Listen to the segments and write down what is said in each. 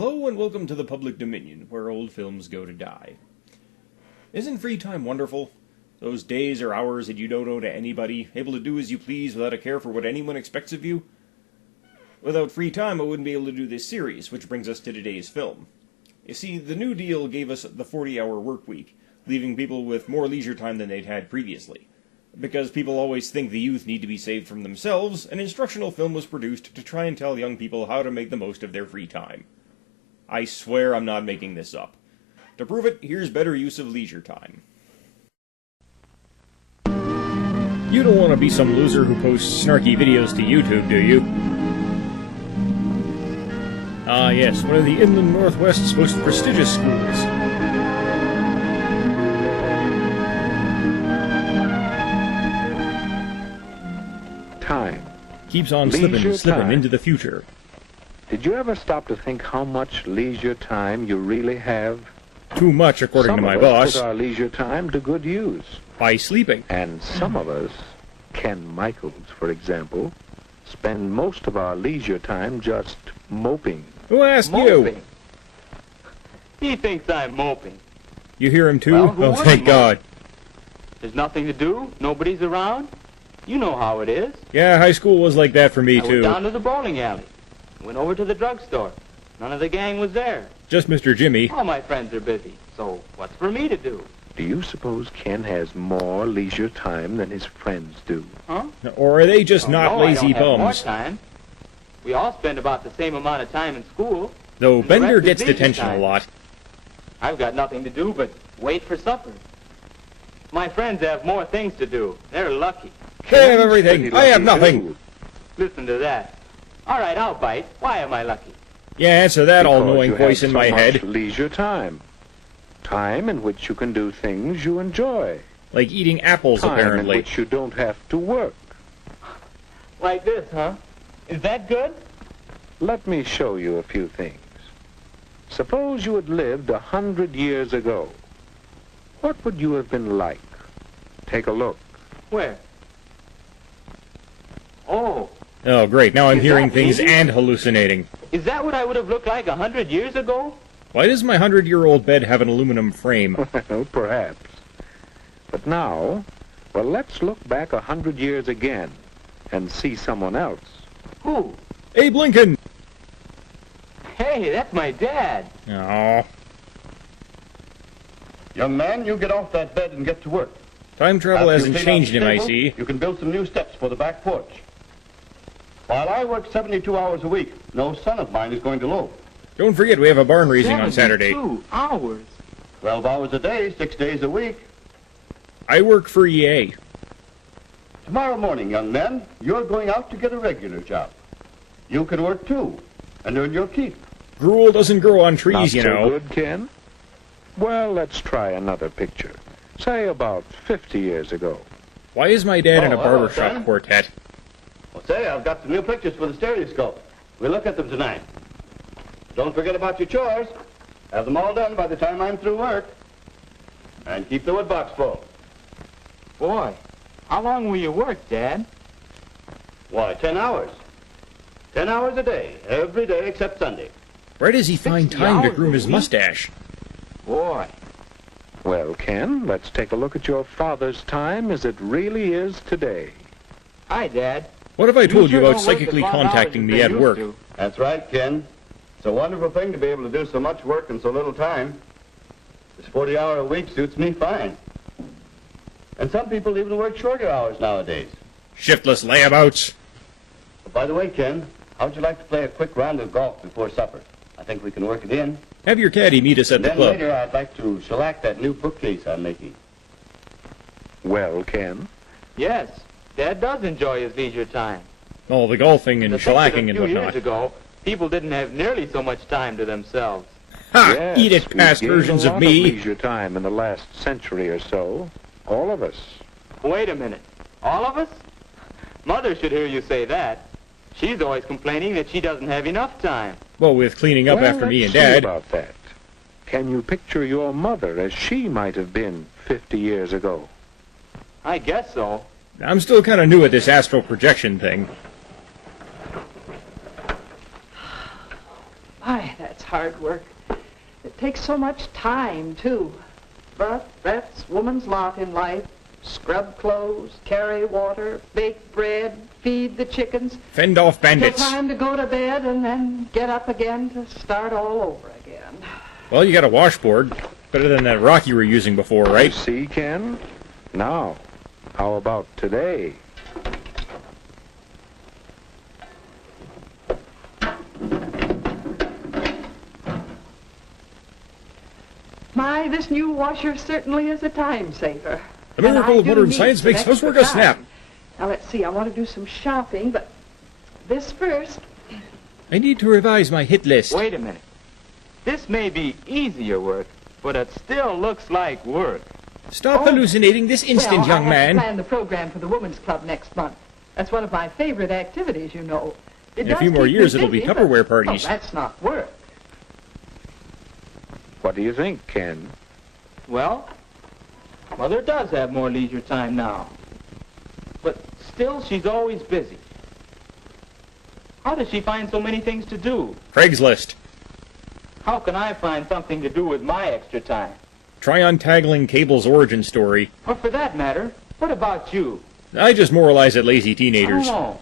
Hello and welcome to the Public Dominion, where old films go to die. Isn't free time wonderful? Those days or hours that you don't owe to anybody, able to do as you please without a care for what anyone expects of you? Without free time, I wouldn't be able to do this series, which brings us to today's film. You see, the New Deal gave us the 40-hour work week, leaving people with more leisure time than they'd had previously. Because people always think the youth need to be saved from themselves, an instructional film was produced to try and tell young people how to make the most of their free time. I swear I'm not making this up. To prove it, here's better use of leisure time. You don't want to be some loser who posts snarky videos to YouTube, do you? Ah yes, one of the inland Northwest's most prestigious schools. Time. Keeps on slipping into the future. Did you ever stop to think how much leisure time you really have? Too much, according to my boss. Some of us put our leisure time to good use. By sleeping. And some of us, Ken Michaels, for example, spend most of our leisure time just moping. Who asked moping? You? He thinks I'm moping. You hear him too? Well, oh, thank God. There's nothing to do. Nobody's around. You know how it is. Yeah, high school was like that for me, I too. went down to the bowling alley. Went over to the drugstore. None of the gang was there. Just Mr. Jimmy. All my friends are busy. So what's for me to do? Do you suppose Ken has more leisure time than his friends do? Huh? Or are they just not no, lazy I don't have more bums? time. We all spend about the same amount of time in school. Though Bender rest is gets leisure detention time. a lot. I've got nothing to do but wait for supper. My friends have more things to do. They're lucky. They have everything. I have nothing. Too. Listen to that. All right, I'll bite. Why am I lucky? Yeah, answer that Because all-knowing you voice have in so my much head. Leisure time. Time in which you can do things you enjoy. Like eating apples, Time apparently. in which you don't have to work. Like this, huh? Is that good? Let me show you a few things. Suppose you had lived 100 years ago. What would you have been like? Take a look. Where? Oh, Oh, great. Now I'm Is hearing that things me? and hallucinating. is that what I would have looked like 100 years ago? Why does my 100-year-old bed have an aluminum frame? Well, perhaps. But now, well, let's look back 100 years again and see someone else. Who? Abe Lincoln! Hey, that's my dad. Oh, Young man, you get off that bed and get to work. time travel After you hasn't clean out changed the him, I stable, see. You can build some new steps for the back porch. While I work 72 hours a week, no son of mine is going to loaf. Don't forget, we have a barn raising on Saturday. 2 hours. 12 hours a day, 6 days a week. I work for EA. Tomorrow morning, young men, you're going out to get a regular job. You can work too, and earn your keep. Gruel doesn't grow on trees, Not you so know. good, Ken? Well, let's try another picture. Say about 50 years ago. Why is my dad in a Oh, hello, barbershop son. quartet? Well, say, I've got some new pictures for the stereoscope. We'll look at them tonight. Don't forget about your chores. Have them all done by the time I'm through work. And keep the wood box full. Boy, how long will you work, Dad? Why, 10 hours. 10 hours a day, every day except Sunday. Where does he find 60 time to hours groom a his week? mustache? Boy. Well, Ken, let's take a look at your father's time as it really is today. Hi, Dad. What have I told you sure about don't work psychically as long contacting hours me as at they work? used to. That's right, Ken. It's a wonderful thing to be able to do so much work in so little time. This 40-hour week suits me fine. And some people even work shorter hours nowadays. Shiftless layabouts. But by the way, Ken, how'd you like to play a quick round of golf before supper? I think we can work it in. Have your caddy meet us at And the then club. later I'd like to shellac that new bookcase I'm making. Well, Ken, Yes, Dad does enjoy his leisure time. All the golfing and To think that shellacking and a few years whatnot. ago, people didn't have nearly so much time to themselves. Ha! yes, Eat it, we've past gained versions a of lot me. leisure time in the last century or so. All of us. Wait a minute. All of us? Mother should hear you say that. She's always complaining that she doesn't have enough time. Well, with cleaning up Well, after me and let's see Dad. about that. Can you picture your mother as she might have been 50 years ago? I guess so. I'm still kind of new at this astral projection thing. My, that's hard work. It takes so much time, too. But that's woman's lot in life. Scrub clothes, carry water, bake bread, feed the chickens. Fend off bandits. Till time to go to bed and then get up again to start all over again. Well, you got a washboard. Better than that rock you were using before, right? You see, Ken? Now, how about today? My, this new washer certainly is a time saver. The miracle of And I do modern need science some makes housework a extra snap. time. Now, let's see. I want to do some shopping, but this first. I need to revise my hit list. Wait a minute. This may be easier work, but it still looks like work. Stop hallucinating this instant, well, young I have to man. plan the program for the Women's Club next month. That's one of my favorite activities, you know. It In a does few more keep me years, it'll be busy, Tupperware but, parties. Oh, that's not work. What do you think, Ken? Well, Mother does have more leisure time now. But still, she's always busy. How does she find so many things to do? Craigslist. How can I find something to do with my extra time? Try untangling Cable's origin story. Or for that matter, what about you? I just moralize at lazy I don't teenagers. know.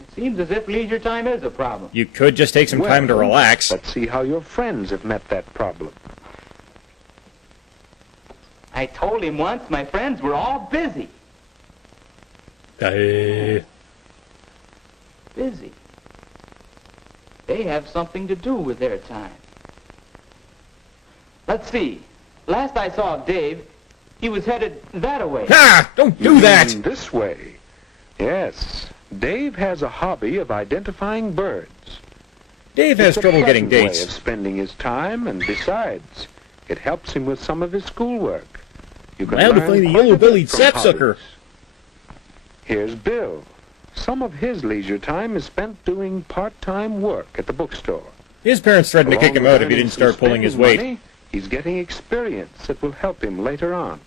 It seems as if leisure time is a problem. You could just take some time to Well, relax. Let's see how your friends have met that problem. I told him once my friends were all busy. Busy. They have something to do with their time. Let's see. Last I saw of Dave, he was headed that-a-way. Ah! Don't do You that! mean this way. Yes. Dave has a hobby of identifying birds. Dave has It's a trouble getting pleasant dates. way of spending his time, and besides, it helps him with some of his schoolwork. You can Now to learn find the quite a yellow-bellied bit from sapsucker. hobbies. Here's Bill. Some of his leisure time is spent doing part-time work at the bookstore. His parents threatened to Along kick him with out if he earning didn't some start pulling his spending weight. money, he's getting experience that will help him later on.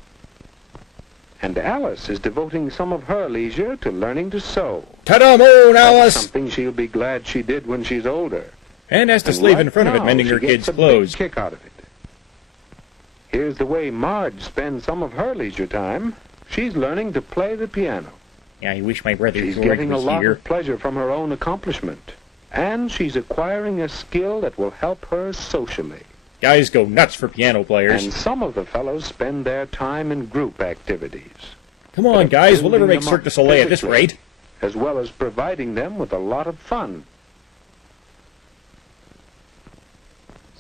And Alice is devoting some of her leisure to learning to sew. Ta-da, moon, That's Alice! something she'll be glad she did when she's older. And has to And slave right in front of it, now, mending she her gets kids' a big clothes. kick out of it. Here's the way Marge spends some of her leisure time. She's learning to play the piano. Yeah, I wish my brother She's George getting a was lot here. of pleasure from her own accomplishment. And she's acquiring a skill that will help her socially. Guys go nuts for piano players. And some of the fellows spend their time in group activities, Come on, guys, we'll never building make them Cirque up du Soleil at this physically. rate. as well as providing them with a lot of fun.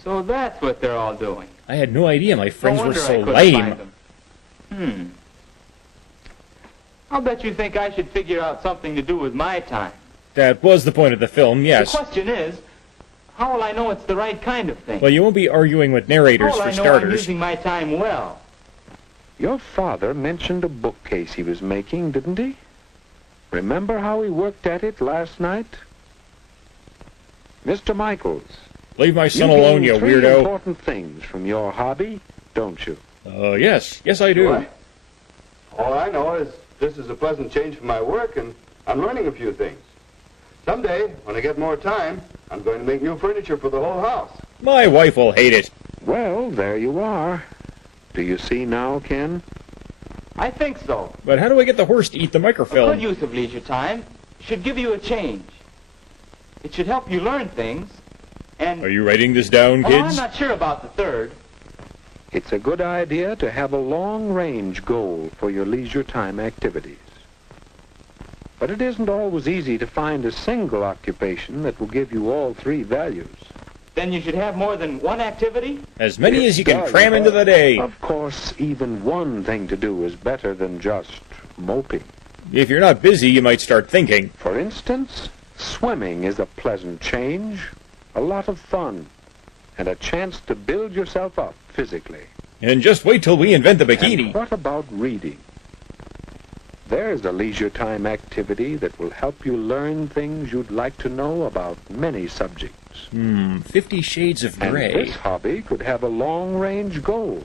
So that's what they're all doing. I had no idea my No friends were wonder I so couldn't lame. find them. I'll bet you think I should figure out something to do with my time. That was the point of the film, yes. The question is, how will I know it's the right kind of thing? Well, you won't be arguing with narrators how will for I know I'm starters. using my time well? Your father mentioned a bookcase he was making, didn't he? Remember how he worked at it last night? Mr. Michaels, Leave my you son alone, you gain three weirdo. important things from your hobby, don't you? Yes. Yes, I do. What? All I know is this is a pleasant change from my work, and I'm learning a few things. Someday, when I get more time, I'm going to make new furniture for the whole house. My wife will hate it. Well, there you are. Do you see now, Ken? I think so. But how do I get the horse to eat the A good microfilm? use of leisure time should give you a change. It should help you learn things, and Are you writing this down, although I'm kids? not sure about the third, It's a good idea to have a long-range goal for your leisure time activities. But it isn't always easy to find a single occupation that will give you all three values. then you should have more than one activity. As many It as you can does. cram into the day. Of course, even one thing to do is better than just moping. If you're not busy, you might start thinking. For instance, swimming is a pleasant change, a lot of fun, and a chance to build yourself up physically. And just wait till we invent the And bikini. what about reading? There's a leisure time activity that will help you learn things you'd like to know about many subjects. 50 Shades of And Grey. this hobby could have a long-range goal.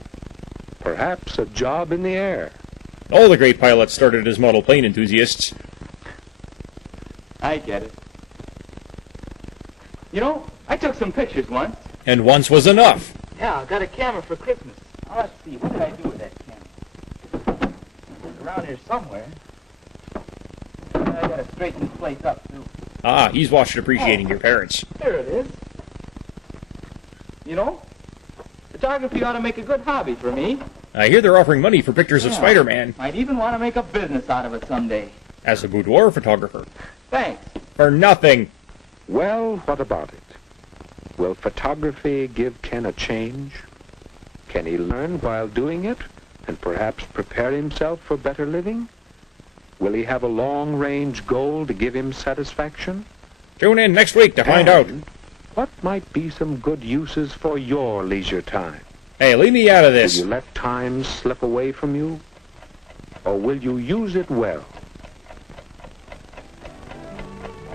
Perhaps a job in the air. All the great pilots started as model plane enthusiasts. I get it. You know, I took some pictures once. And once was enough. Yeah, I got a camera for Christmas. Now, let's see, what did I do with that camera? It's around here somewhere. I gotta straighten this place up, too. Ah, he's watched Appreciating Your Parents. There it is. You know, photography ought to make a good hobby for me. I hear they're offering money for pictures of Spider-Man. Might even want to make a business out of it someday. As a boudoir photographer. Thanks. For nothing. Well, what about it? Will photography give Ken a change? Can he learn while doing it and perhaps prepare himself for better living? Will he have a long-range goal to give him satisfaction? Tune in next week to find out. What might be some good uses for your leisure time? Hey, leave me out of Will this. you let time slip away from you? Or will you use it well?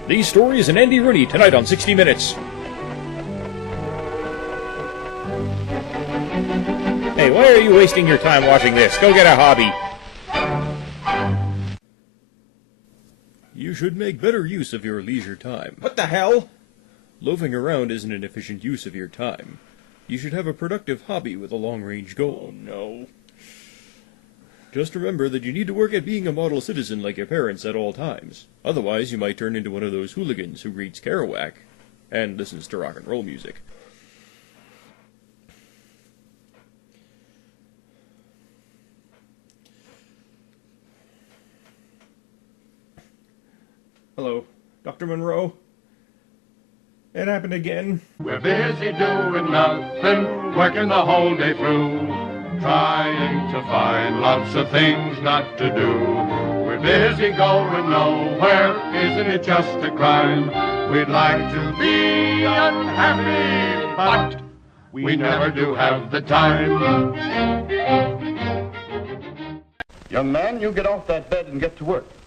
These stories and Andy Rooney tonight on 60 Minutes. Hey, why are you wasting your time watching this? Go get a hobby. You should make better use of your leisure time. What the hell? Loafing around isn't an efficient use of your time. You should have a productive hobby with a long-range goal. Oh, no. Just remember that you need to work at being a model citizen like your parents at all times. Otherwise, you might turn into one of those hooligans who reads Kerouac and listens to rock and roll music. Hello, Dr. Monroe? It happened again. We're busy doing nothing, working the whole day through, trying to find lots of things not to do. We're busy going nowhere, isn't it just a crime? We'd like to be unhappy, but we never do have the time. Young man, you get off that bed and get to work.